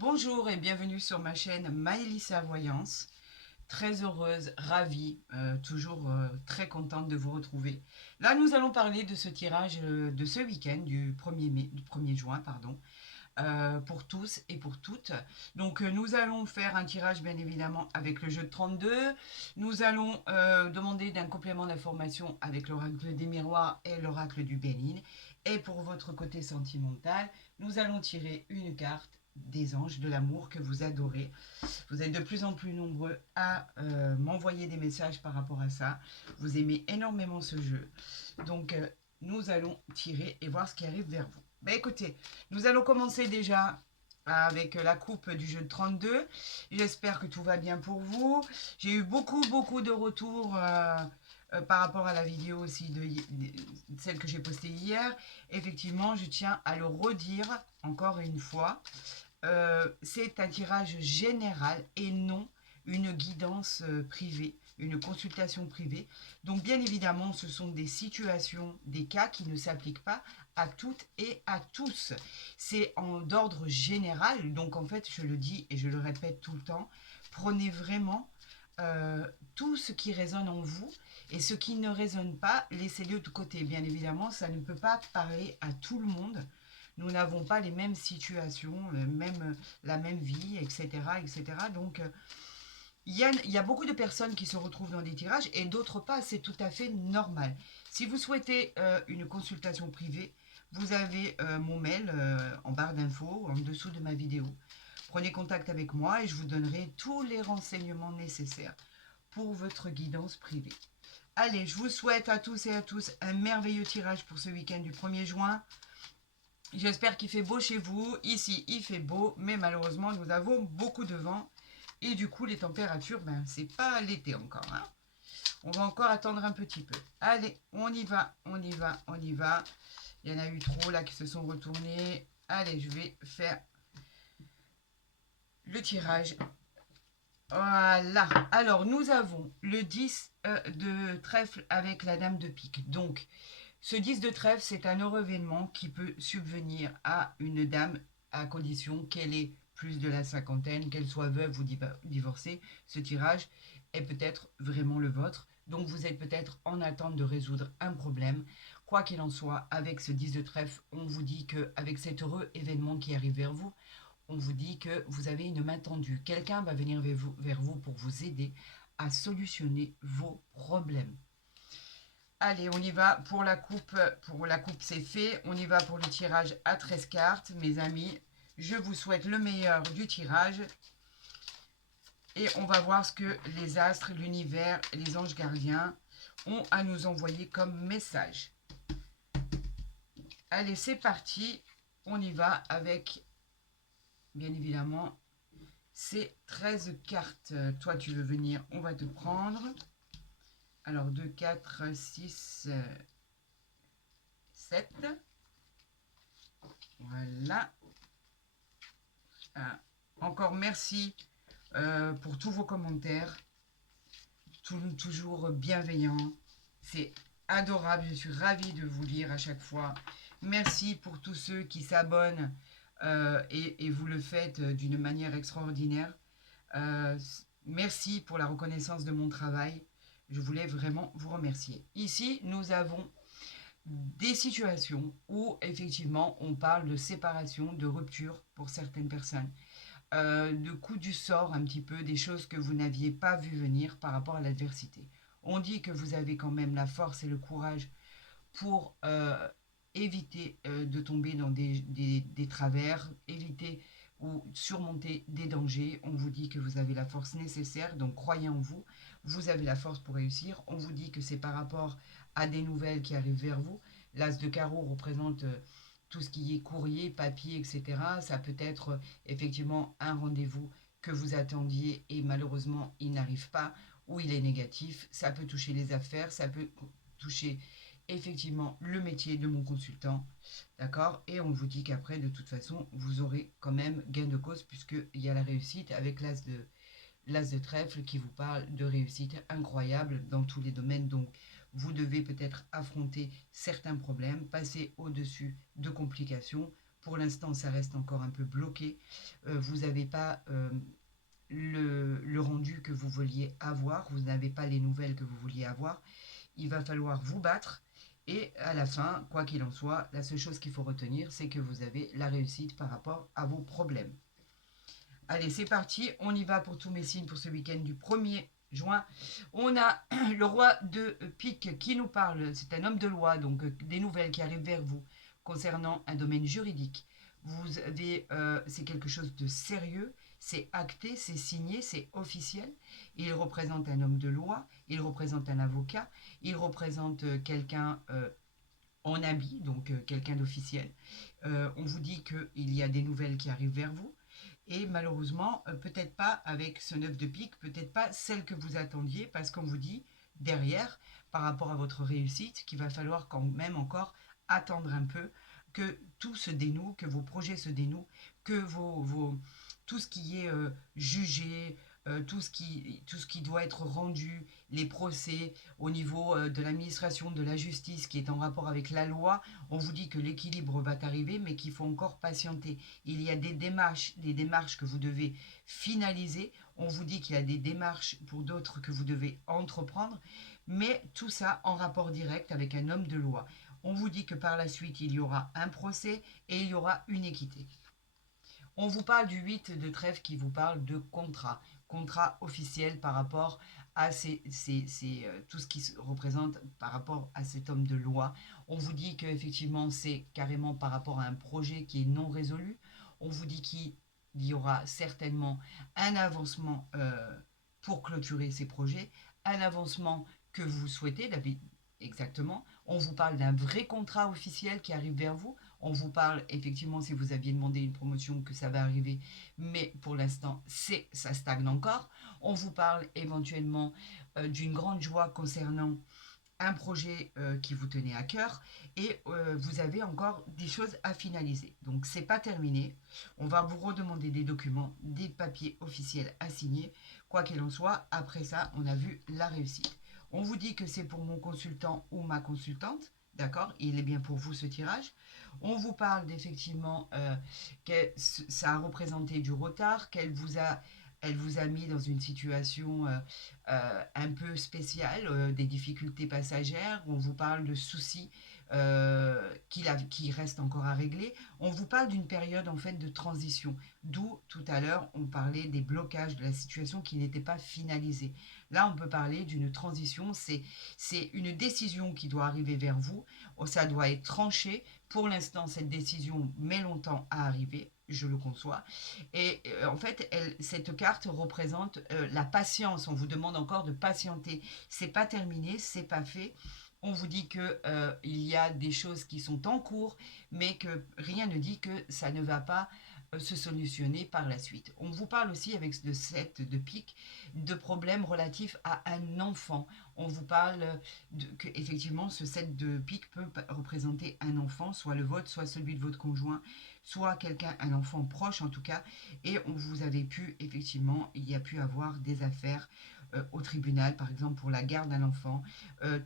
Bonjour et bienvenue sur ma chaîne Maëlissa Voyance. Très heureuse, ravie, toujours très contente de vous retrouver. Là, nous allons parler de ce tirage de ce week-end du 1er mai, du 1er juin, pardon, pour tous et pour toutes. Donc, nous allons faire un tirage, bien évidemment, avec le jeu de 32. Nous allons demander d'un complément d'information avec l'oracle des miroirs et l'oracle du Bénin. Et pour votre côté sentimental, nous allons tirer une carte des anges de l'amour que vous adorez. Vous êtes de plus en plus nombreux à m'envoyer des messages par rapport à ça. Vous aimez énormément ce jeu. Donc, nous allons tirer et voir ce qui arrive vers vous. Ben écoutez, nous allons commencer déjà avec la coupe du jeu de 32. J'espère que tout va bien pour vous. J'ai eu beaucoup de retours par rapport à la vidéo aussi de celle que j'ai postée hier. Effectivement, je tiens à le redire encore une fois. C'est un tirage général et non une guidance privée, une consultation privée. Donc bien évidemment, ce sont des situations, des cas qui ne s'appliquent pas à toutes et à tous. C'est d'ordre général, donc en fait, je le dis et je le répète tout le temps, prenez vraiment tout ce qui résonne en vous et ce qui ne résonne pas, laissez-le de côté. Bien évidemment, ça ne peut pas parler à tout le monde. Nous n'avons pas les mêmes situations, la même vie, etc. etc. Donc, il y a beaucoup de personnes qui se retrouvent dans des tirages et d'autres pas. C'est tout à fait normal. Si vous souhaitez une consultation privée, vous avez mon mail en barre d'infos, en dessous de ma vidéo. Prenez contact avec moi et je vous donnerai tous les renseignements nécessaires pour votre guidance privée. Allez, je vous souhaite à tous et à tous un merveilleux tirage pour ce week-end du 1er juin. J'espère qu'il fait beau chez vous. Ici, il fait beau, mais malheureusement, nous avons beaucoup de vent. Et du coup, les températures, ben, c'est pas l'été encore. Hein. On va encore attendre un petit peu. Allez, on y va, on y va, on y va. Il y en a eu trop là qui se sont retournés. Allez, je vais faire le tirage. Voilà. Alors, nous avons le 10 de trèfle avec la dame de pique. Donc, ce 10 de trèfle, c'est un heureux événement qui peut subvenir à une dame à condition qu'elle ait plus de la cinquantaine, qu'elle soit veuve ou divorcée. Ce tirage est peut-être vraiment le vôtre. Donc vous êtes peut-être en attente de résoudre un problème. Quoi qu'il en soit, avec ce 10 de trèfle, on vous dit qu'avec cet heureux événement qui arrive vers vous, on vous dit que vous avez une main tendue. Quelqu'un va venir vers vous pour vous aider à solutionner vos problèmes. Allez, on y va pour la coupe. Pour la coupe, c'est fait. On y va pour le tirage à 13 cartes. Mes amis, je vous souhaite le meilleur du tirage. Et on va voir ce que les astres, l'univers et les anges gardiens ont à nous envoyer comme message. Allez, c'est parti. On y va avec, bien évidemment, ces 13 cartes. Toi, tu veux venir, on va te prendre. Alors, 2, 4, 6, 7. Voilà. Encore merci pour tous vos commentaires. Toujours bienveillants. C'est adorable. Je suis ravie de vous lire à chaque fois. Merci pour tous ceux qui s'abonnent et vous le faites d'une manière extraordinaire. Merci pour la reconnaissance de mon travail. Je voulais vraiment vous remercier. Ici, nous avons des situations où effectivement on parle de séparation, de rupture pour certaines personnes, de coups du sort un petit peu, des choses que vous n'aviez pas vu venir par rapport à l'adversité. On dit que vous avez quand même la force et le courage pour éviter de tomber dans des travers, éviter ou surmonter des dangers. On vous dit que vous avez la force nécessaire, donc croyez en vous. Vous avez la force pour réussir. On vous dit que c'est par rapport à des nouvelles qui arrivent vers vous. L'as de carreau représente tout ce qui est courrier, papier, etc. Ça peut être effectivement un rendez-vous que vous attendiez et malheureusement il n'arrive pas ou il est négatif. Ça peut toucher les affaires, ça peut toucher effectivement le métier de mon consultant, d'accord. Et on vous dit qu'après, de toute façon, vous aurez quand même gain de cause puisqu'il y a la réussite avec l'as de trèfle qui vous parle de réussite incroyable dans tous les domaines. Donc, vous devez peut-être affronter certains problèmes, passer au-dessus de complications Pour l'instant, ça reste encore un peu bloqué. Vous n'avez pas le rendu que vous vouliez avoir, vous n'avez pas les nouvelles que vous vouliez avoir. Il va falloir vous battre. Et à la fin, quoi qu'il en soit, la seule chose qu'il faut retenir, c'est que vous avez la réussite par rapport à vos problèmes. Allez, c'est parti. On y va pour tous mes signes pour ce week-end du 1er juin. On a le roi de pique qui nous parle. C'est un homme de loi, donc des nouvelles qui arrivent vers vous concernant un domaine juridique. Vous avez, c'est quelque chose de sérieux, c'est acté, c'est signé, c'est officiel. Il représente un homme de loi, il représente un avocat, il représente quelqu'un en habit, donc quelqu'un d'officiel. On vous dit qu'il y a des nouvelles qui arrivent vers vous. Et malheureusement, peut-être pas avec ce 9 de pique, peut-être pas celle que vous attendiez, parce qu'on vous dit derrière, par rapport à votre réussite, qu'il va falloir quand même encore attendre un peu, que tout se dénoue, que vos projets se dénouent, que tout ce qui est jugé, tout ce qui doit être rendu, les procès au niveau de l'administration, de la justice qui est en rapport avec la loi, on vous dit que l'équilibre va arriver, mais qu'il faut encore patienter. Il y a des démarches que vous devez finaliser. On vous dit qu'il y a des démarches pour d'autres que vous devez entreprendre, mais tout ça en rapport direct avec un homme de loi. On vous dit que par la suite, il y aura un procès et il y aura une équité. On vous parle du 8 de trèfle qui vous parle de contrat officiel par rapport à tout ce qui se représente par rapport à cet homme de loi. On vous dit qu'effectivement c'est carrément par rapport à un projet qui est non résolu. On vous dit qu'il y aura certainement un avancement pour clôturer ces projets, un avancement que vous souhaitez, exactement. On vous parle d'un vrai contrat officiel qui arrive vers vous. On vous parle effectivement, si vous aviez demandé une promotion, que ça va arriver, mais pour l'instant, ça stagne encore. On vous parle éventuellement d'une grande joie concernant un projet qui vous tenait à cœur et vous avez encore des choses à finaliser. Donc c'est pas terminé. On va vous redemander des documents, des papiers officiels à signer. Quoi qu'il en soit, après ça, on a vu la réussite. On vous dit que c'est pour mon consultant ou ma consultante. D'accord, il est bien pour vous ce tirage. On vous parle d'effectivement que ça a représenté du retard, elle vous a mis dans une situation un peu spéciale, des difficultés passagères. On vous parle de soucis qui restent encore à régler. On vous parle d'une période en fait de transition, d'où tout à l'heure on parlait des blocages de la situation qui n'étaient pas finalisés. Là, on peut parler d'une transition, c'est une décision qui doit arriver vers vous, ça doit être tranché. Pour l'instant, cette décision met longtemps à arriver, je le conçois. Et en fait, cette carte représente la patience. On vous demande encore de patienter. C'est pas terminé, c'est pas fait. On vous dit que il y a des choses qui sont en cours, mais que rien ne dit que ça ne va pas se solutionner par la suite. On vous parle aussi avec le 7 de pique de problèmes relatifs à un enfant. On vous parle que effectivement ce 7 de pique peut représenter un enfant, soit le vôtre, soit celui de votre conjoint, soit quelqu'un, un enfant proche en tout cas, et vous avez pu effectivement, il y a pu avoir des affaires au tribunal, par exemple pour la garde d'un enfant,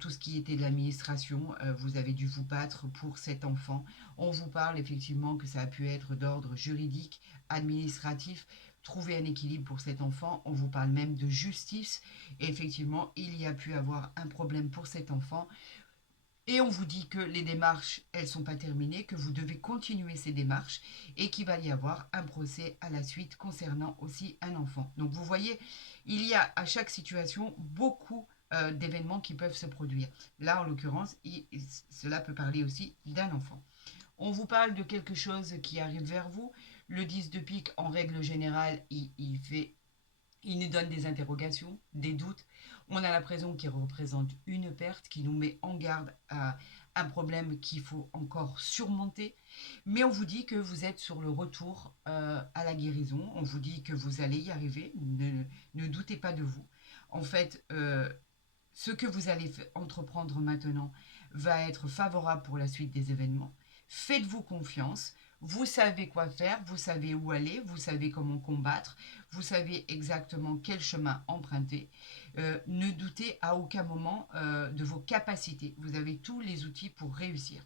tout ce qui était de l'administration, vous avez dû vous battre pour cet enfant. On vous parle effectivement que ça a pu être d'ordre juridique, administratif, trouver un équilibre pour cet enfant. On vous parle même de justice. Et effectivement, il y a pu avoir un problème pour cet enfant. Et on vous dit que les démarches, elles ne sont pas terminées, que vous devez continuer ces démarches et qu'il va y avoir un procès à la suite concernant aussi un enfant. Donc vous voyez, il y a à chaque situation beaucoup d'événements qui peuvent se produire. Là, en l'occurrence, cela peut parler aussi d'un enfant. On vous parle de quelque chose qui arrive vers vous. Le 10 de pique, en règle générale, il nous donne des interrogations, des doutes. On a l'impression qu'il représente une perte, qui nous met en garde à un problème qu'il faut encore surmonter. Mais on vous dit que vous êtes sur le retour à la guérison. On vous dit que vous allez y arriver. Ne doutez pas de vous. En fait, ce que vous allez entreprendre maintenant va être favorable pour la suite des événements. Faites-vous confiance. Vous savez quoi faire, vous savez où aller, vous savez comment combattre, vous savez exactement quel chemin emprunter. Ne doutez à aucun moment de vos capacités. Vous avez tous les outils pour réussir.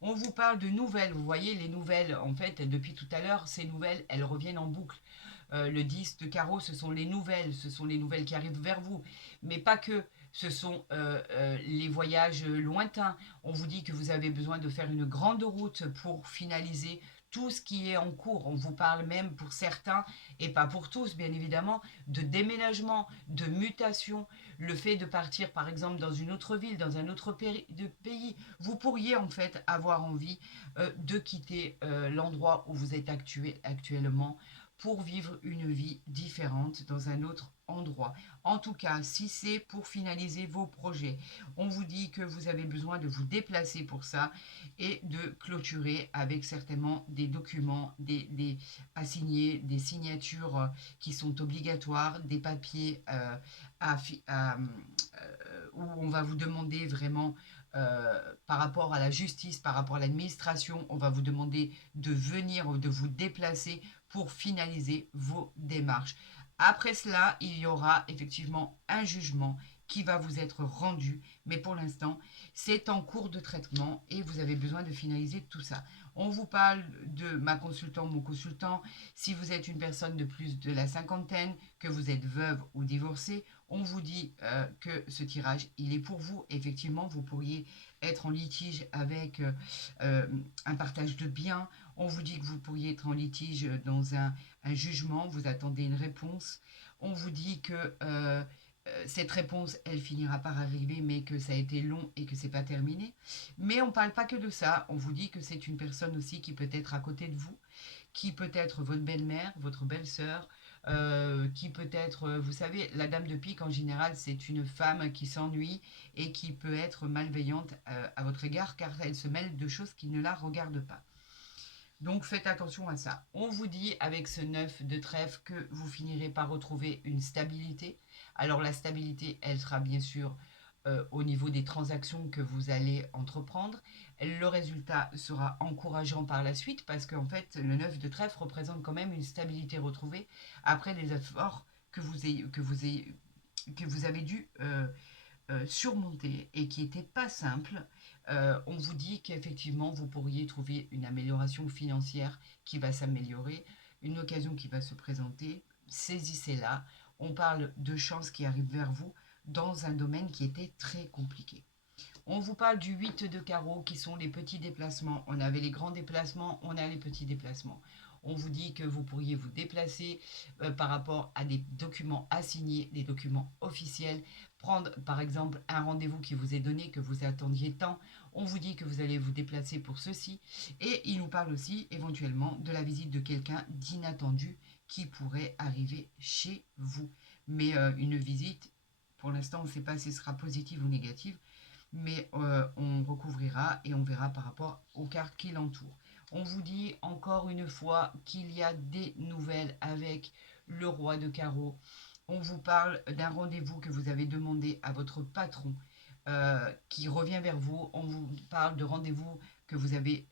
On vous parle de nouvelles, vous voyez, les nouvelles, en fait, depuis tout à l'heure, ces nouvelles, elles reviennent en boucle. Le 10 de carreau, ce sont les nouvelles qui arrivent vers vous, mais pas que. Ce sont les voyages lointains. On vous dit que vous avez besoin de faire une grande route pour finaliser tout ce qui est en cours. On vous parle même pour certains, et pas pour tous bien évidemment, de déménagement, de mutation, le fait de partir par exemple dans une autre ville, dans un autre pays. Vous pourriez en fait avoir envie de quitter l'endroit où vous êtes actuellement pour vivre une vie différente dans un autre endroit. En tout cas, si c'est pour finaliser vos projets, on vous dit que vous avez besoin de vous déplacer pour ça et de clôturer avec certainement des documents, à signer, des signatures qui sont obligatoires, des papiers où on va vous demander vraiment par rapport à la justice, par rapport à l'administration, on va vous demander de venir, de vous déplacer pour finaliser vos démarches. Après cela, il y aura effectivement un jugement qui va vous être rendu, mais pour l'instant, c'est en cours de traitement et vous avez besoin de finaliser tout ça. On vous parle de ma consultant, mon consultant. Si vous êtes une personne de plus de la cinquantaine, que vous êtes veuve ou divorcée, on vous dit que ce tirage, il est pour vous. Effectivement, vous pourriez être en litige avec un partage de biens. On vous dit que vous pourriez être en litige dans un jugement. Vous attendez une réponse. On vous dit que cette réponse, elle finira par arriver, mais que ça a été long et que c'est pas terminé. Mais on parle pas que de ça. On vous dit que c'est une personne aussi qui peut être à côté de vous, qui peut être votre belle-mère, votre belle-sœur, qui peut être, vous savez, la dame de pique en général, c'est une femme qui s'ennuie et qui peut être malveillante à votre égard car elle se mêle de choses qui ne la regardent pas. Donc faites attention à ça. On vous dit avec ce 9 de trèfle que vous finirez par retrouver une stabilité. Alors la stabilité, elle sera bien sûr au niveau des transactions que vous allez entreprendre. Le résultat sera encourageant par la suite parce qu'en fait, le 9 de trèfle représente quand même une stabilité retrouvée après des efforts que vous avez dû surmonter et qui n'était pas simple. On vous dit qu'effectivement, vous pourriez trouver une amélioration financière qui va s'améliorer, une occasion qui va se présenter. Saisissez-la. On parle de chances qui arrivent vers vous dans un domaine qui était très compliqué. On vous parle du 8 de carreau qui sont les petits déplacements. On avait les grands déplacements, on a les petits déplacements. On vous dit que vous pourriez vous déplacer par rapport à des documents à signer, des documents officiels, prendre par exemple un rendez-vous qui vous est donné, que vous attendiez tant. On vous dit que vous allez vous déplacer pour ceci. Et il nous parle aussi éventuellement de la visite de quelqu'un d'inattendu qui pourrait arriver chez vous. Mais une visite, pour l'instant, on ne sait pas si ce sera positive ou négative, mais on recouvrira et on verra par rapport aux cartes qui l'entourent. On vous dit encore une fois qu'il y a des nouvelles avec le roi de carreau. On vous parle d'un rendez-vous que vous avez demandé à votre patron qui revient vers vous. On vous parle de rendez-vous que vous avez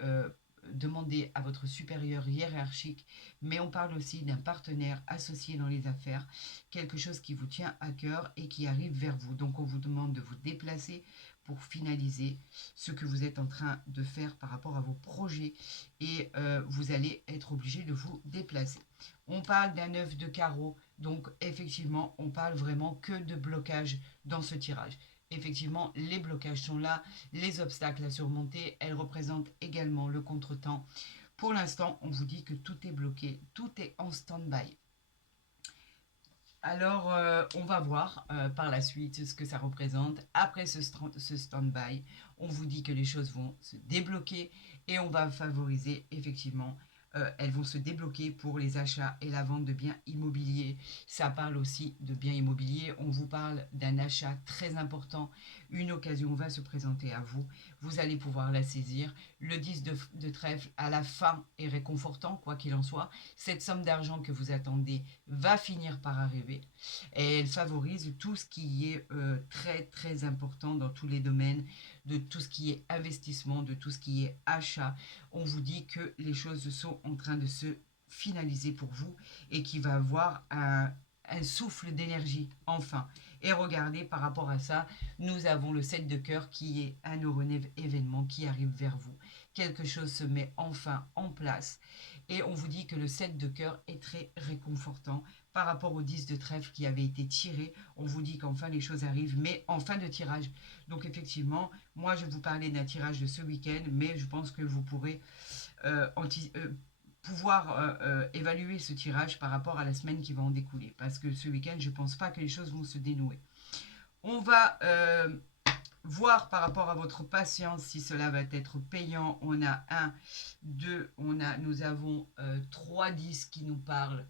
demandé à votre supérieur hiérarchique, mais on parle aussi d'un partenaire associé dans les affaires, quelque chose qui vous tient à cœur et qui arrive vers vous. Donc on vous demande de vous déplacer pour finaliser ce que vous êtes en train de faire par rapport à vos projets et vous allez être obligé de vous déplacer. On parle d'un œuf de carreau, donc effectivement on parle vraiment que de blocage dans ce tirage. Effectivement, les blocages sont là, les obstacles à surmonter, elles représentent également le contretemps. Pour l'instant, on vous dit que tout est bloqué, tout est en stand-by. Alors, on va voir par la suite ce que ça représente. Après ce stand-by, on vous dit que les choses vont se débloquer et on va favoriser effectivement. Elles vont se débloquer pour les achats et la vente de biens immobiliers. Ça parle aussi de biens immobiliers. On vous parle d'un achat très important. Une occasion va se présenter à vous. Vous allez pouvoir la saisir. Le 10 de trèfle à la fin est réconfortant, quoi qu'il en soit. Cette somme d'argent que vous attendez va finir par arriver et elle favorise tout ce qui est très très important dans tous les domaines, de tout ce qui est investissement, de tout ce qui est achat. On vous dit que les choses sont en train de se finaliser pour vous et qu'il va avoir un souffle d'énergie enfin. Et regardez, par rapport à ça, nous avons le 7 de cœur qui est un heureux événement qui arrive vers vous, quelque chose se met enfin en place. Et on vous dit que le 7 de cœur est très réconfortant par rapport au 10 de trèfle qui avait été tiré. On vous dit qu'enfin les choses arrivent, mais en fin de tirage. Donc effectivement, moi je vous parlais d'un tirage de ce week-end, mais je pense que vous pourrez pouvoir évaluer ce tirage par rapport à la semaine qui va en découler. Parce que ce week-end, je ne pense pas que les choses vont se dénouer. On va voir par rapport à votre patience si cela va être payant. On a 1, 2, nous avons 3 10 qui nous parlent.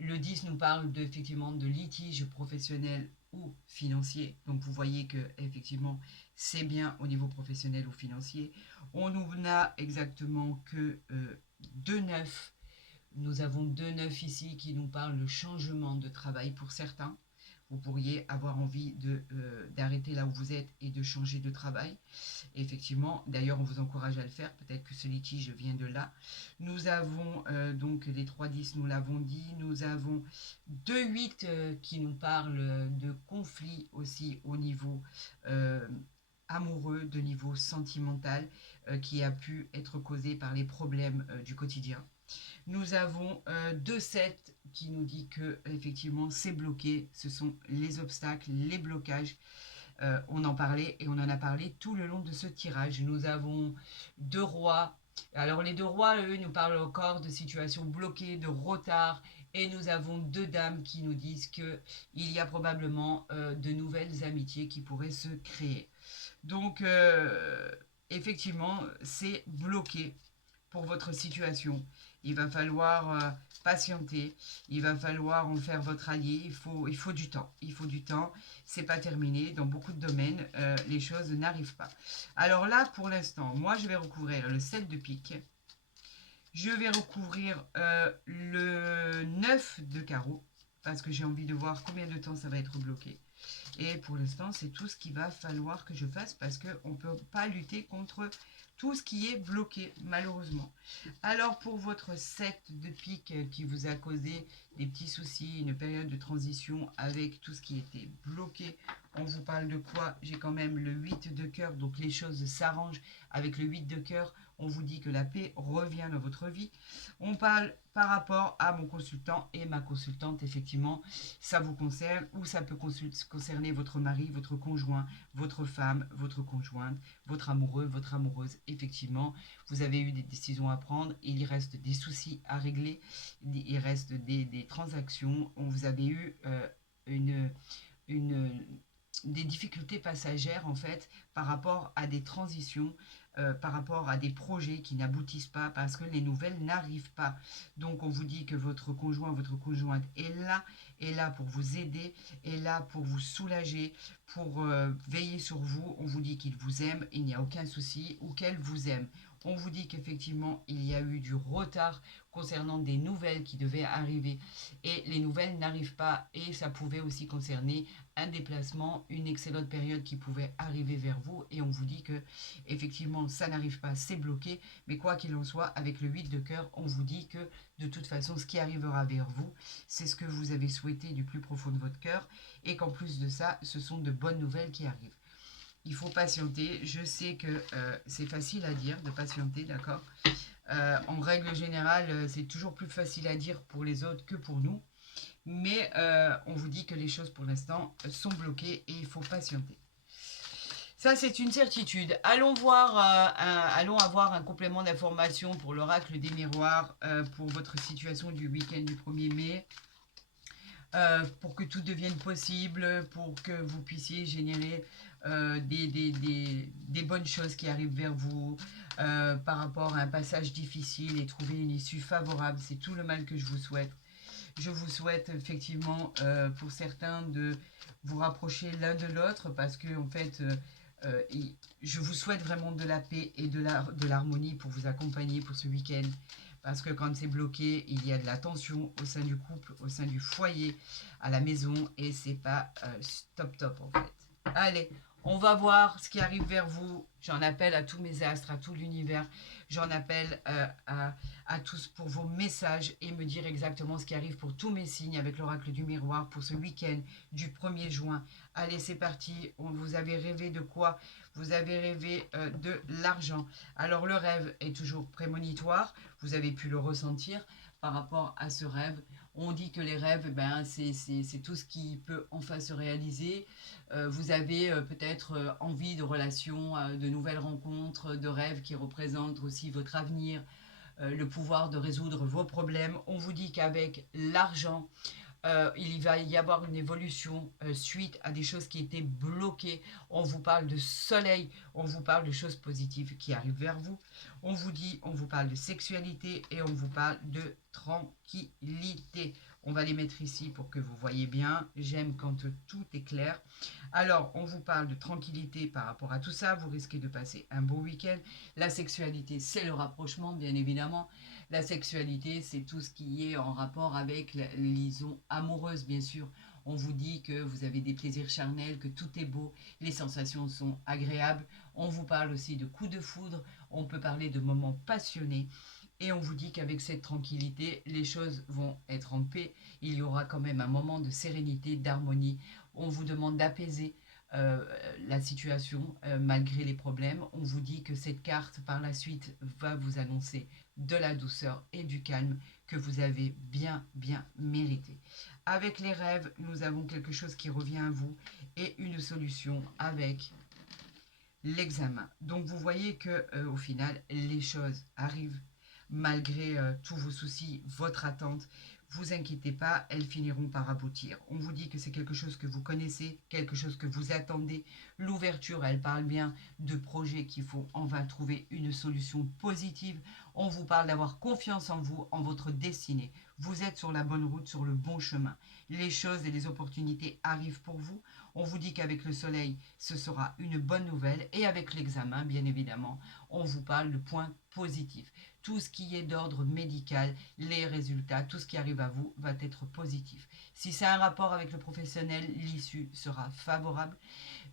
Le 10 nous parle effectivement de litige professionnel ou financier. Donc vous voyez que effectivement c'est bien au niveau professionnel ou financier. On n'a exactement que 2 9. Nous avons 2 9 ici qui nous parlent de changement de travail pour certains. Vous pourriez avoir envie d'arrêter là où vous êtes et de changer de travail. Et effectivement, d'ailleurs, on vous encourage à le faire. Peut-être que ce litige vient de là. Nous avons donc les 3-10, nous l'avons dit. Nous avons 2-8 qui nous parlent de conflits aussi au niveau amoureux, de niveau sentimental, qui a pu être causé par les problèmes du quotidien. Nous avons 2-7 qui nous dit que effectivement c'est bloqué, ce sont les obstacles, les blocages. On en parlait et on en a parlé tout le long de ce tirage. Nous avons 2 rois. Alors les 2 rois, eux, nous parlent encore de situations bloquées, de retard. Et nous avons 2 dames qui nous disent qu'il y a probablement de nouvelles amitiés qui pourraient se créer. Donc effectivement, c'est bloqué pour votre situation. Il va falloir patienter, il va falloir en faire votre allié, il faut du temps. Il faut du temps, c'est pas terminé. Dans beaucoup de domaines, les choses n'arrivent pas. Alors là, pour l'instant, moi je vais recouvrir le 7 de pique. Je vais recouvrir le 9 de carreau, parce que j'ai envie de voir combien de temps ça va être bloqué. Et pour l'instant, c'est tout ce qu'il va falloir que je fasse, parce qu'on ne peut pas lutter contre tout ce qui est bloqué, malheureusement. Alors, pour votre 7 de pique qui vous a causé des petits soucis, une période de transition avec tout ce qui était bloqué, on vous parle de quoi? J'ai quand même le 8 de cœur, donc les choses s'arrangent avec le 8 de cœur. On vous dit que la paix revient dans votre vie. On parle par rapport à mon consultant et ma consultante, effectivement, ça vous concerne ou ça peut concerner votre mari, votre conjoint, votre femme, votre conjointe, votre amoureux, votre amoureuse. Effectivement, vous avez eu des décisions à prendre, il reste des soucis à régler, il reste des transactions. Vous avez eu des difficultés passagères en fait par rapport à des transitions, par rapport à des projets qui n'aboutissent pas parce que les nouvelles n'arrivent pas. Donc on vous dit que votre conjoint, votre conjointe est là pour vous aider, est là pour vous soulager, pour veiller sur vous. On vous dit qu'il vous aime, il n'y a aucun souci, ou qu'elle vous aime. On vous dit qu'effectivement, il y a eu du retard concernant des nouvelles qui devaient arriver et les nouvelles n'arrivent pas et ça pouvait aussi concerner un déplacement, une excellente période qui pouvait arriver vers vous et on vous dit que effectivement ça n'arrive pas, c'est bloqué, mais quoi qu'il en soit, avec le 8 de cœur, on vous dit que de toute façon ce qui arrivera vers vous, c'est ce que vous avez souhaité du plus profond de votre cœur et qu'en plus de ça, ce sont de bonnes nouvelles qui arrivent. Il faut patienter. Je sais que c'est facile à dire de patienter, d'accord. En règle générale, c'est toujours plus facile à dire pour les autres que pour nous. Mais on vous dit que les choses pour l'instant sont bloquées et il faut patienter. Ça, c'est une certitude. Allons avoir un complément d'information pour l'oracle des miroirs pour votre situation du week-end du 1er mai. Pour que tout devienne possible, pour que vous puissiez générer des bonnes choses qui arrivent vers vous par rapport à un passage difficile et trouver une issue favorable. C'est tout le mal que je vous souhaite. Je vous souhaite effectivement pour certains de vous rapprocher l'un de l'autre parce que en fait je vous souhaite vraiment de la paix et de l'harmonie pour vous accompagner pour ce week-end. Parce que quand c'est bloqué, il y a de la tension au sein du couple, au sein du foyer, à la maison, et c'est pas top en fait. Allez, On va voir ce qui arrive vers vous. J'en appelle à tous mes astres, à tout l'univers. J'en appelle à tous pour vos messages et me dire exactement ce qui arrive pour tous mes signes avec l'oracle du miroir pour ce week-end du 1er juin. Allez, c'est parti. Vous avez rêvé de quoi? Vous avez rêvé de l'argent. Alors, le rêve est toujours prémonitoire. Vous avez pu le ressentir par rapport à ce rêve. On dit que les rêves, ben, c'est tout ce qui peut enfin se réaliser. Vous avez peut-être envie de relations, de nouvelles rencontres, de rêves qui représentent aussi votre avenir, le pouvoir de résoudre vos problèmes. On vous dit qu'avec l'argent, il va y avoir une évolution suite à des choses qui étaient bloquées. On vous parle de soleil, on vous parle de choses positives qui arrivent vers vous. On vous parle de sexualité et on vous parle de tranquillité. On va les mettre ici pour que vous voyez bien. J'aime quand tout est clair. Alors, on vous parle de tranquillité par rapport à tout ça. Vous risquez de passer un beau week-end. La sexualité, c'est le rapprochement, bien évidemment. La sexualité, c'est tout ce qui est en rapport avec la liaison amoureuse, bien sûr. On vous dit que vous avez des plaisirs charnels, que tout est beau, les sensations sont agréables. On vous parle aussi de coups de foudre. On peut parler de moments passionnés. Et on vous dit qu'avec cette tranquillité, les choses vont être en paix. Il y aura quand même un moment de sérénité, d'harmonie. On vous demande d'apaiser la situation malgré les problèmes. On vous dit que cette carte, par la suite, va vous annoncer de la douceur et du calme que vous avez bien mérité. Avec les rêves, nous avons quelque chose qui revient à vous et une solution avec l'examen. Donc vous voyez que au final, les choses arrivent malgré tous vos soucis, votre attente. Vous inquiétez pas, elles finiront par aboutir. On vous dit que c'est quelque chose que vous connaissez, quelque chose que vous attendez. L'ouverture, elle parle bien de projets qu'il faut enfin trouver une solution positive. On vous parle d'avoir confiance en vous, en votre destinée. Vous êtes sur la bonne route, sur le bon chemin. Les choses et les opportunités arrivent pour vous. On vous dit qu'avec le soleil, ce sera une bonne nouvelle. Et avec l'examen, bien évidemment, on vous parle de points positifs. Tout ce qui est d'ordre médical, les résultats, tout ce qui arrive à vous va être positif. Si c'est un rapport avec le professionnel, l'issue sera favorable.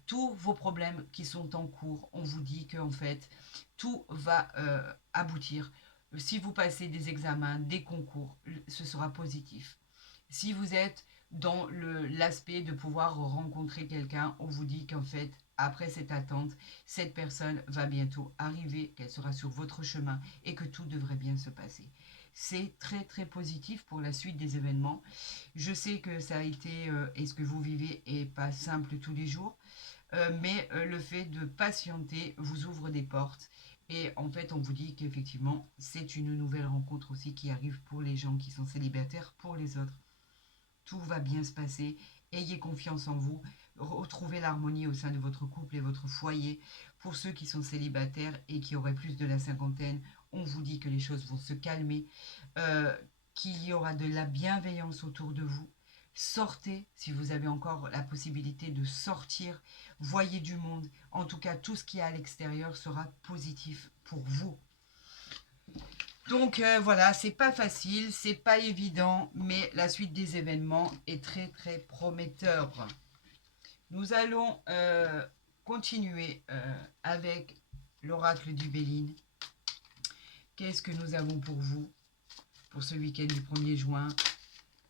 Tous vos problèmes qui sont en cours, on vous dit que en fait, tout va aboutir. Si vous passez des examens, des concours, ce sera positif. Si vous êtes dans l'aspect de pouvoir rencontrer quelqu'un, on vous dit qu'en fait, après cette attente, cette personne va bientôt arriver, qu'elle sera sur votre chemin et que tout devrait bien se passer. C'est très positif pour la suite des événements. Je sais que ça a été, et ce que vous vivez est pas simple tous les jours, mais le fait de patienter vous ouvre des portes. Et en fait, on vous dit qu'effectivement, c'est une nouvelle rencontre aussi qui arrive pour les gens qui sont célibataires, pour les autres. Tout va bien se passer. Ayez confiance en vous. Retrouvez l'harmonie au sein de votre couple et votre foyer. Pour ceux qui sont célibataires et qui auraient plus de la cinquantaine, on vous dit que les choses vont se calmer, qu'il y aura de la bienveillance autour de vous. Sortez si vous avez encore la possibilité de sortir. Voyez du monde. En tout cas, tout ce qui est à l'extérieur sera positif pour vous. Donc voilà, c'est pas facile, c'est pas évident, mais la suite des événements est très prometteur. Nous allons continuer avec l'oracle du Béline. Qu'est-ce que nous avons pour vous pour ce week-end du 1er juin?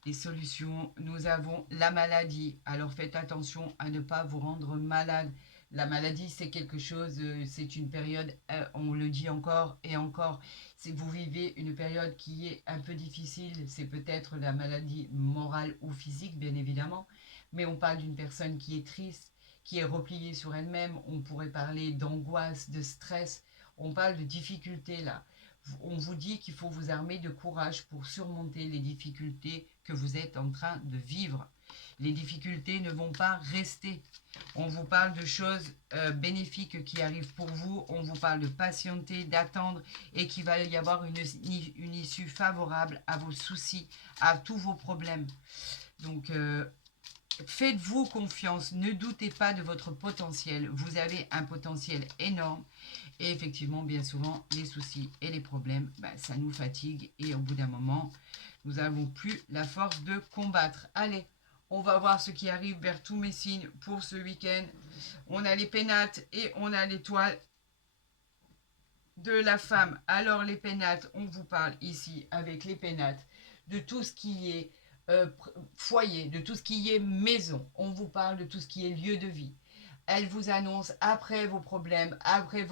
Les solutions, nous avons la maladie. Alors faites attention à ne pas vous rendre malade. La maladie, c'est quelque chose, c'est une période, on le dit encore et encore, c'est vous vivez une période qui est un peu difficile. C'est peut-être la maladie morale ou physique, bien évidemment, mais on parle d'une personne qui est triste, qui est repliée sur elle-même. On pourrait parler d'angoisse, de stress. On parle de difficultés là. On vous dit qu'il faut vous armer de courage pour surmonter les difficultés que vous êtes en train de vivre. Les difficultés ne vont pas rester. On vous parle de choses bénéfiques qui arrivent pour vous. On vous parle de patienter, d'attendre et qu'il va y avoir une issue favorable à vos soucis, à tous vos problèmes. Donc, faites-vous confiance. Ne doutez pas de votre potentiel. Vous avez un potentiel énorme. Et effectivement, bien souvent, les soucis et les problèmes, ça nous fatigue. Et au bout d'un moment, nous n'avons plus la force de combattre. Allez, On va voir ce qui arrive vers tous mes signes pour ce week-end. On a les pénates et on a l'étoile de la femme. Alors les pénates, on vous parle ici avec les pénates de tout ce qui est foyer, de tout ce qui est maison. On vous parle de tout ce qui est lieu de vie. Elle vous annonce, après vos problèmes, après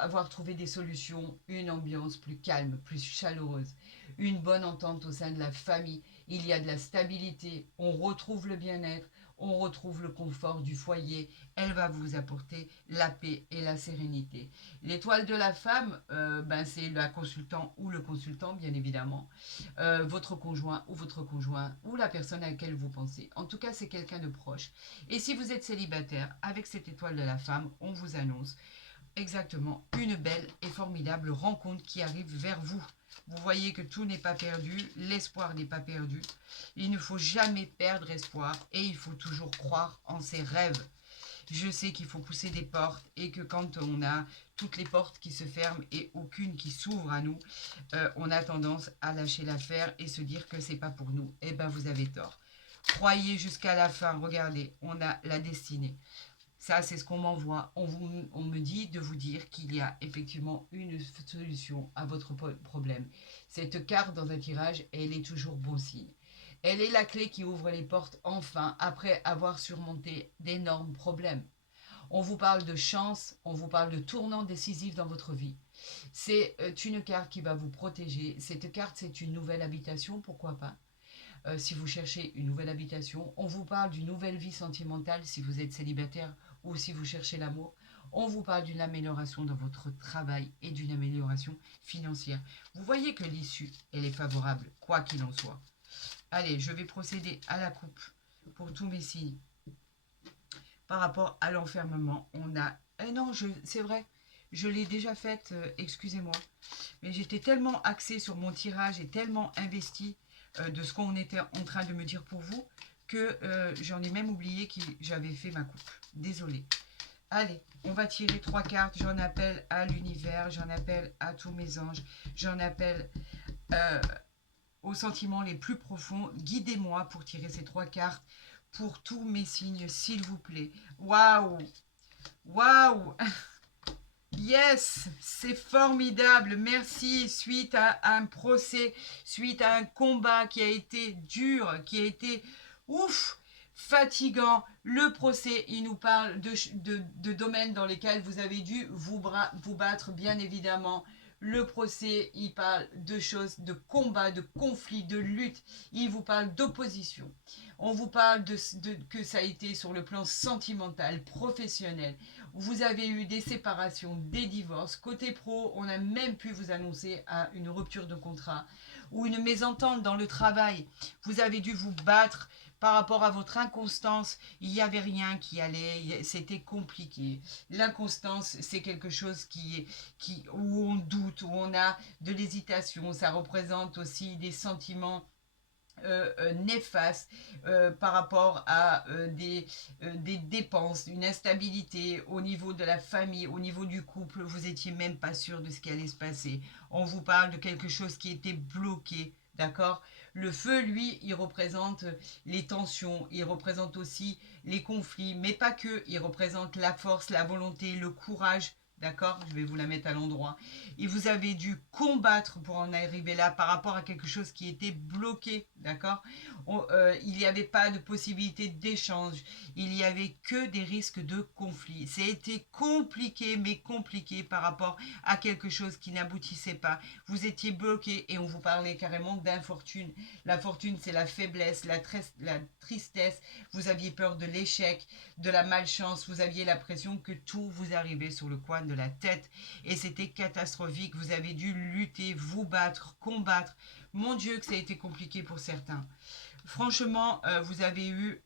avoir trouvé des solutions, une ambiance plus calme, plus chaleureuse, une bonne entente au sein de la famille. Il y a de la stabilité, on retrouve le bien-être, on retrouve le confort du foyer. Elle va vous apporter la paix et la sérénité. L'étoile de la femme, c'est la consultant ou le consultant, bien évidemment, votre conjoint ou la personne à laquelle vous pensez. En tout cas, c'est quelqu'un de proche. Et si vous êtes célibataire, avec cette étoile de la femme, on vous annonce exactement une belle et formidable rencontre qui arrive vers vous. Vous voyez que tout n'est pas perdu, l'espoir n'est pas perdu. Il ne faut jamais perdre espoir et il faut toujours croire en ses rêves. Je sais qu'il faut pousser des portes et que quand on a toutes les portes qui se ferment et aucune qui s'ouvre à nous, on a tendance à lâcher l'affaire et se dire que c'est pas pour nous. Eh ben vous avez tort. Croyez jusqu'à la fin. Regardez, on a la destinée. Ça, c'est ce qu'on m'envoie. On me dit de vous dire qu'il y a effectivement une solution à votre problème. Cette carte dans un tirage, elle est toujours bon signe. Elle est la clé qui ouvre les portes enfin après avoir surmonté d'énormes problèmes. On vous parle de chance, on vous parle de tournant décisif dans votre vie. C'est une carte qui va vous protéger. Cette carte, c'est une nouvelle habitation, pourquoi pas. Si vous cherchez une nouvelle habitation, on vous parle d'une nouvelle vie sentimentale si vous êtes célibataire ou si vous cherchez l'amour. On vous parle d'une amélioration dans votre travail et d'une amélioration financière. Vous voyez que l'issue, elle est favorable, quoi qu'il en soit. Allez, je vais procéder à la coupe pour tous mes signes. Par rapport à l'enfermement, on a... Eh non, c'est vrai, je l'ai déjà faite, excusez-moi. Mais j'étais tellement axée sur mon tirage et tellement investie de ce qu'on était en train de me dire pour vous que j'en ai même oublié que j'avais fait ma coupe. Désolée. Allez, on va tirer 3 cartes. J'en appelle à l'univers, j'en appelle à tous mes anges, j'en appelle aux sentiments les plus profonds. Guidez-moi pour tirer ces 3 cartes pour tous mes signes, s'il vous plaît. Waouh! Waouh! Yes, c'est formidable. Merci. Suite à un procès, suite à un combat qui a été dur, qui a été ouf, fatigant. Le procès, il nous parle de domaines dans lesquels vous avez dû vous battre, bien évidemment. Le procès, il parle de choses, de combats, de conflits, de luttes. Il vous parle d'opposition. On vous parle que ça a été sur le plan sentimental, professionnel. Vous avez eu des séparations, des divorces. Côté pro, on a même pu vous annoncer à une rupture de contrat ou une mésentente dans le travail. Vous avez dû vous battre par rapport à votre inconstance. Il n'y avait rien qui allait, c'était compliqué. L'inconstance, c'est quelque chose où on doute, où on a de l'hésitation. Ça représente aussi des sentiments néfaste par rapport à des dépenses, une instabilité au niveau de la famille, au niveau du couple. Vous n'étiez même pas sûr de ce qui allait se passer. On vous parle de quelque chose qui était bloqué. D'accord. Le feu, lui, il représente les tensions, il représente aussi les conflits, mais pas que. Il représente la force, la volonté, le courage. D'accord. Je vais vous la mettre à l'endroit. Et vous avez dû combattre pour en arriver là par rapport à quelque chose qui était bloqué. D'accord. Il n'y avait pas de possibilité d'échange. Il n'y avait que des risques de conflit. C'était compliqué, mais compliqué par rapport à quelque chose qui n'aboutissait pas. Vous étiez bloqué et on vous parlait carrément d'infortune. La fortune, c'est la faiblesse, la tristesse. Vous aviez peur de l'échec, de la malchance. Vous aviez l'impression que tout vous arrivait sur le coin de la tête. Et c'était catastrophique. Vous avez dû lutter, vous battre, combattre. Mon Dieu, que ça a été compliqué pour certains. Franchement, vous avez eu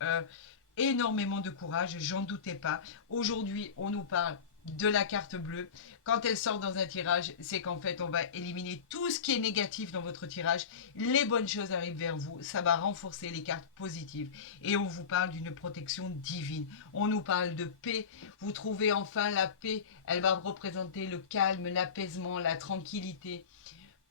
énormément de courage, j'en doutais pas. Aujourd'hui, on nous parle de la carte bleue. Quand elle sort dans un tirage, c'est qu'en fait, on va éliminer tout ce qui est négatif dans votre tirage. Les bonnes choses arrivent vers vous. Ça va renforcer les cartes positives. Et on vous parle d'une protection divine. On nous parle de paix. Vous trouvez enfin la paix. Elle va représenter le calme, l'apaisement, la tranquillité.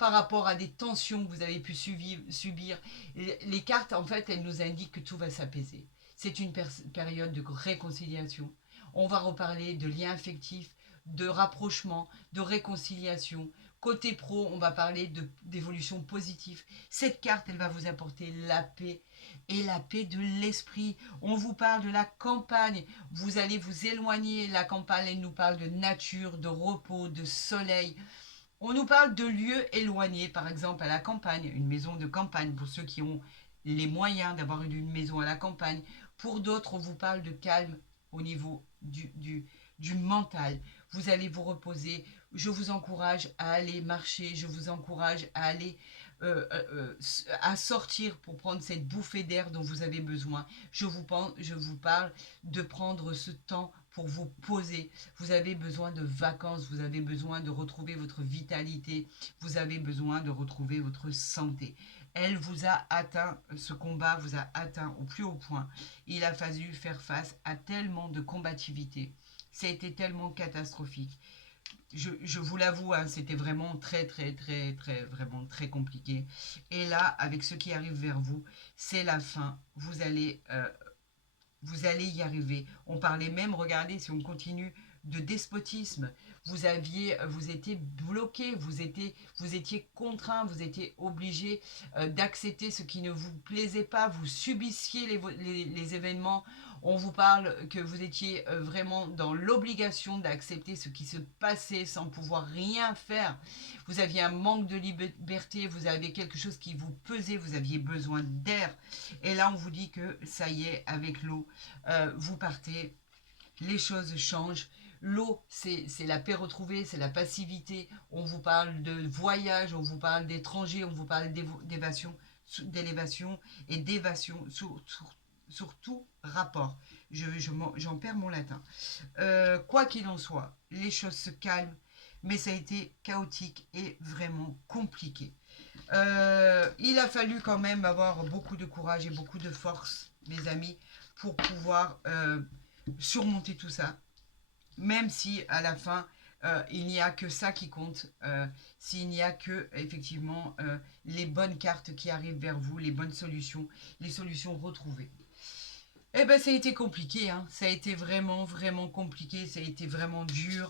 par rapport à des tensions que vous avez pu subir. Les cartes, en fait, elles nous indiquent que tout va s'apaiser. C'est une période de réconciliation. On va reparler de liens affectifs, de rapprochement, de réconciliation. Côté pro, on va parler d'évolution positive. Cette carte, elle va vous apporter la paix et la paix de l'esprit. On vous parle de la campagne. Vous allez vous éloigner. La campagne, elle nous parle de nature, de repos, de soleil. On nous parle de lieux éloignés, par exemple à la campagne, une maison de campagne pour ceux qui ont les moyens d'avoir une maison à la campagne. Pour d'autres, on vous parle de calme au niveau du mental. Vous allez vous reposer. Je vous encourage à aller marcher. Je vous encourage à aller à sortir pour prendre cette bouffée d'air dont vous avez besoin. Je vous parle de prendre ce temps pour vous poser. Vous avez besoin de vacances, vous avez besoin de retrouver votre vitalité, vous avez besoin de retrouver votre santé. Elle vous a atteint, ce combat vous a atteint au plus haut point. Il a fallu faire face à tellement de combativité. Ça a été tellement catastrophique. Je vous l'avoue, hein, c'était vraiment vraiment très compliqué. Et là, avec ce qui arrive vers vous, c'est la fin. Vous allez y arriver. On parlait même, regardez, si on continue, de despotisme. Vous étiez bloqué, vous étiez contraint, vous étiez obligé d'accepter ce qui ne vous plaisait pas, vous subissiez les événements. On vous parle que vous étiez vraiment dans l'obligation d'accepter ce qui se passait sans pouvoir rien faire. Vous aviez un manque de liberté, vous avez quelque chose qui vous pesait, vous aviez besoin d'air. Et là, on vous dit que ça y est, avec l'eau, vous partez, les choses changent. L'eau, c'est la paix retrouvée, c'est la passivité. On vous parle de voyage, on vous parle d'étrangers, on vous parle d'élévation et d'évasion sur tout rapport. J'en perds mon latin. Quoi qu'il en soit, les choses se calment, mais ça a été chaotique et vraiment compliqué. Il a fallu quand même avoir beaucoup de courage et beaucoup de force, mes amis, pour pouvoir surmonter tout ça. Même si à la fin, il n'y a que ça qui compte, s'il n'y a que effectivement les bonnes cartes qui arrivent vers vous, les bonnes solutions, les solutions retrouvées. Eh ben, ça a été compliqué, hein. Ça a été vraiment, vraiment compliqué, ça a été vraiment dur.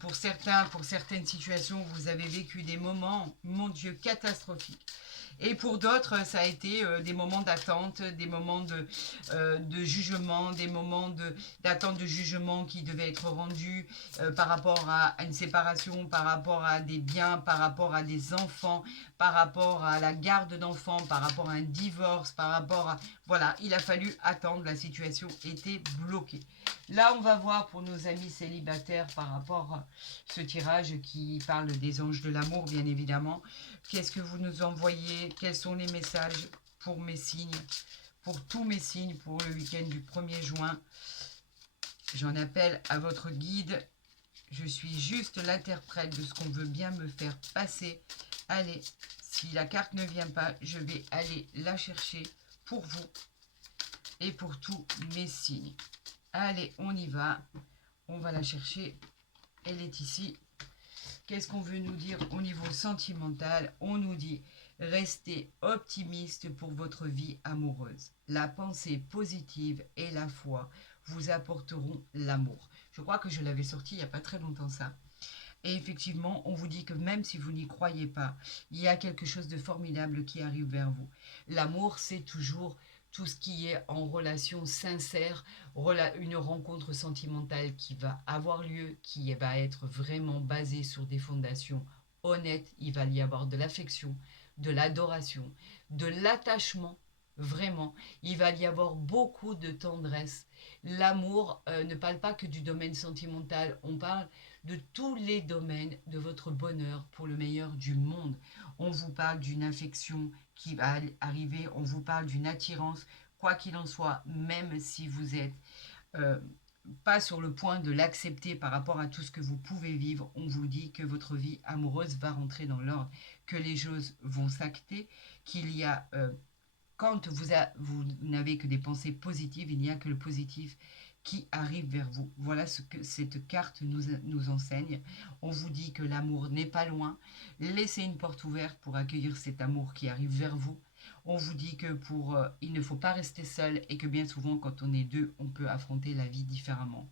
Pour certaines situations, vous avez vécu des moments, mon Dieu, catastrophiques. Et pour d'autres, ça a été des moments d'attente, des moments de jugement, des moments d'attente de jugement qui devaient être rendus par rapport à une séparation, par rapport à des biens, par rapport à des enfants, par rapport à la garde d'enfants, par rapport à un divorce, par rapport à... Voilà, il a fallu attendre, la situation était bloquée. Là, on va voir pour nos amis célibataires par rapport à ce tirage qui parle des anges de l'amour, bien évidemment. Qu'est-ce que vous nous envoyez? Quels sont les messages pour mes signes? Pour tous mes signes, pour le week-end du 1er juin. J'en appelle à votre guide. Je suis juste l'interprète de ce qu'on veut bien me faire passer. Allez, si la carte ne vient pas, je vais aller la chercher pour vous et pour tous mes signes. Allez, on y va. On va la chercher. Elle est ici. Qu'est-ce qu'on veut nous dire au niveau sentimental? On nous dit restez optimiste pour votre vie amoureuse. La pensée positive et la foi vous apporteront l'amour. Je crois que je l'avais sorti il n'y a pas très longtemps ça. Et effectivement, on vous dit que même si vous n'y croyez pas, il y a quelque chose de formidable qui arrive vers vous. L'amour, c'est toujours tout ce qui est en relation sincère, une rencontre sentimentale qui va avoir lieu, qui va être vraiment basée sur des fondations honnêtes. Il va y avoir de l'affection, de l'adoration, de l'attachement, vraiment. Il va y avoir beaucoup de tendresse. L'amour ne parle pas que du domaine sentimental, on parle de tous les domaines de votre bonheur pour le meilleur du monde. On vous parle d'une affection qui va arriver, on vous parle d'une attirance, quoi qu'il en soit, même si vous êtes pas sur le point de l'accepter par rapport à tout ce que vous pouvez vivre, on vous dit que votre vie amoureuse va rentrer dans l'ordre, que les choses vont s'acter, qu'il y a... quand vous n'avez que des pensées positives, il n'y a que le positif qui arrive vers vous. Voilà ce que cette carte nous enseigne. On vous dit que l'amour n'est pas loin. Laissez une porte ouverte pour accueillir cet amour qui arrive vers vous. On vous dit que il ne faut pas rester seul et que bien souvent, quand on est deux, on peut affronter la vie différemment.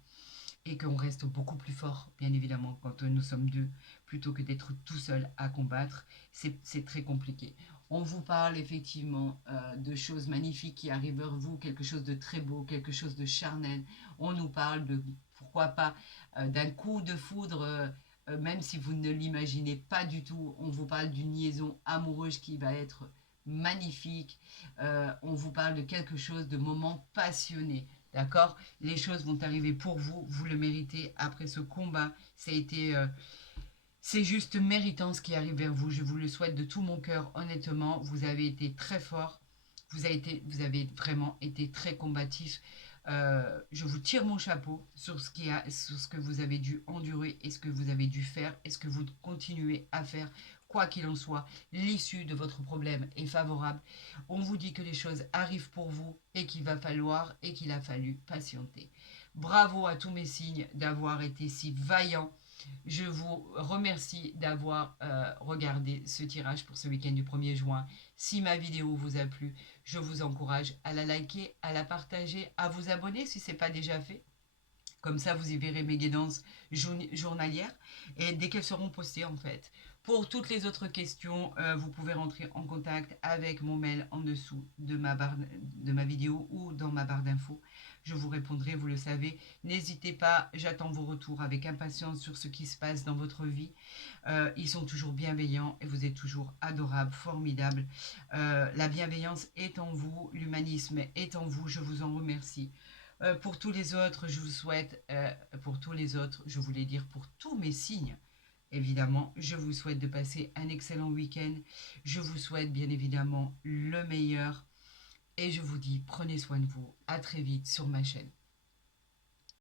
Et qu'on reste beaucoup plus fort, bien évidemment, quand nous sommes deux, plutôt que d'être tout seul à combattre. C'est très compliqué. On vous parle effectivement de choses magnifiques qui arrivent vers vous, quelque chose de très beau, quelque chose de charnel. On nous parle de, pourquoi pas, d'un coup de foudre, même si vous ne l'imaginez pas du tout. On vous parle d'une liaison amoureuse qui va être magnifique. On vous parle de quelque chose de moment passionné. D'accord? Les choses vont arriver pour vous, vous le méritez. Après ce combat, c'est juste méritant ce qui arrive vers vous. Je vous le souhaite de tout mon cœur, honnêtement. Vous avez été très fort. Vous avez vraiment été très combatif. Je vous tire mon chapeau sur sur ce que vous avez dû endurer et ce que vous avez dû faire et ce que vous continuez à faire. Quoi qu'il en soit, l'issue de votre problème est favorable. On vous dit que les choses arrivent pour vous et qu'il va falloir et qu'il a fallu patienter. Bravo à tous mes signes d'avoir été si vaillants. Je vous remercie d'avoir regardé ce tirage pour ce week-end du 1er juin. Si ma vidéo vous a plu, je vous encourage à la liker, à la partager, à vous abonner si ce n'est pas déjà fait. Comme ça, vous y verrez mes guidances journalières et dès qu'elles seront postées en fait. Pour toutes les autres questions, vous pouvez rentrer en contact avec mon mail en dessous de ma vidéo ou dans ma barre d'infos. Je vous répondrai, vous le savez. N'hésitez pas, j'attends vos retours avec impatience sur ce qui se passe dans votre vie. Ils sont toujours bienveillants et vous êtes toujours adorables, formidables. La bienveillance est en vous, l'humanisme est en vous, je vous en remercie. Pour tous les autres, je vous souhaite, pour tous les autres, je voulais dire pour tous mes signes, évidemment, je vous souhaite de passer un excellent week-end. Je vous souhaite bien évidemment le meilleur. Et je vous dis, prenez soin de vous. À très vite sur ma chaîne.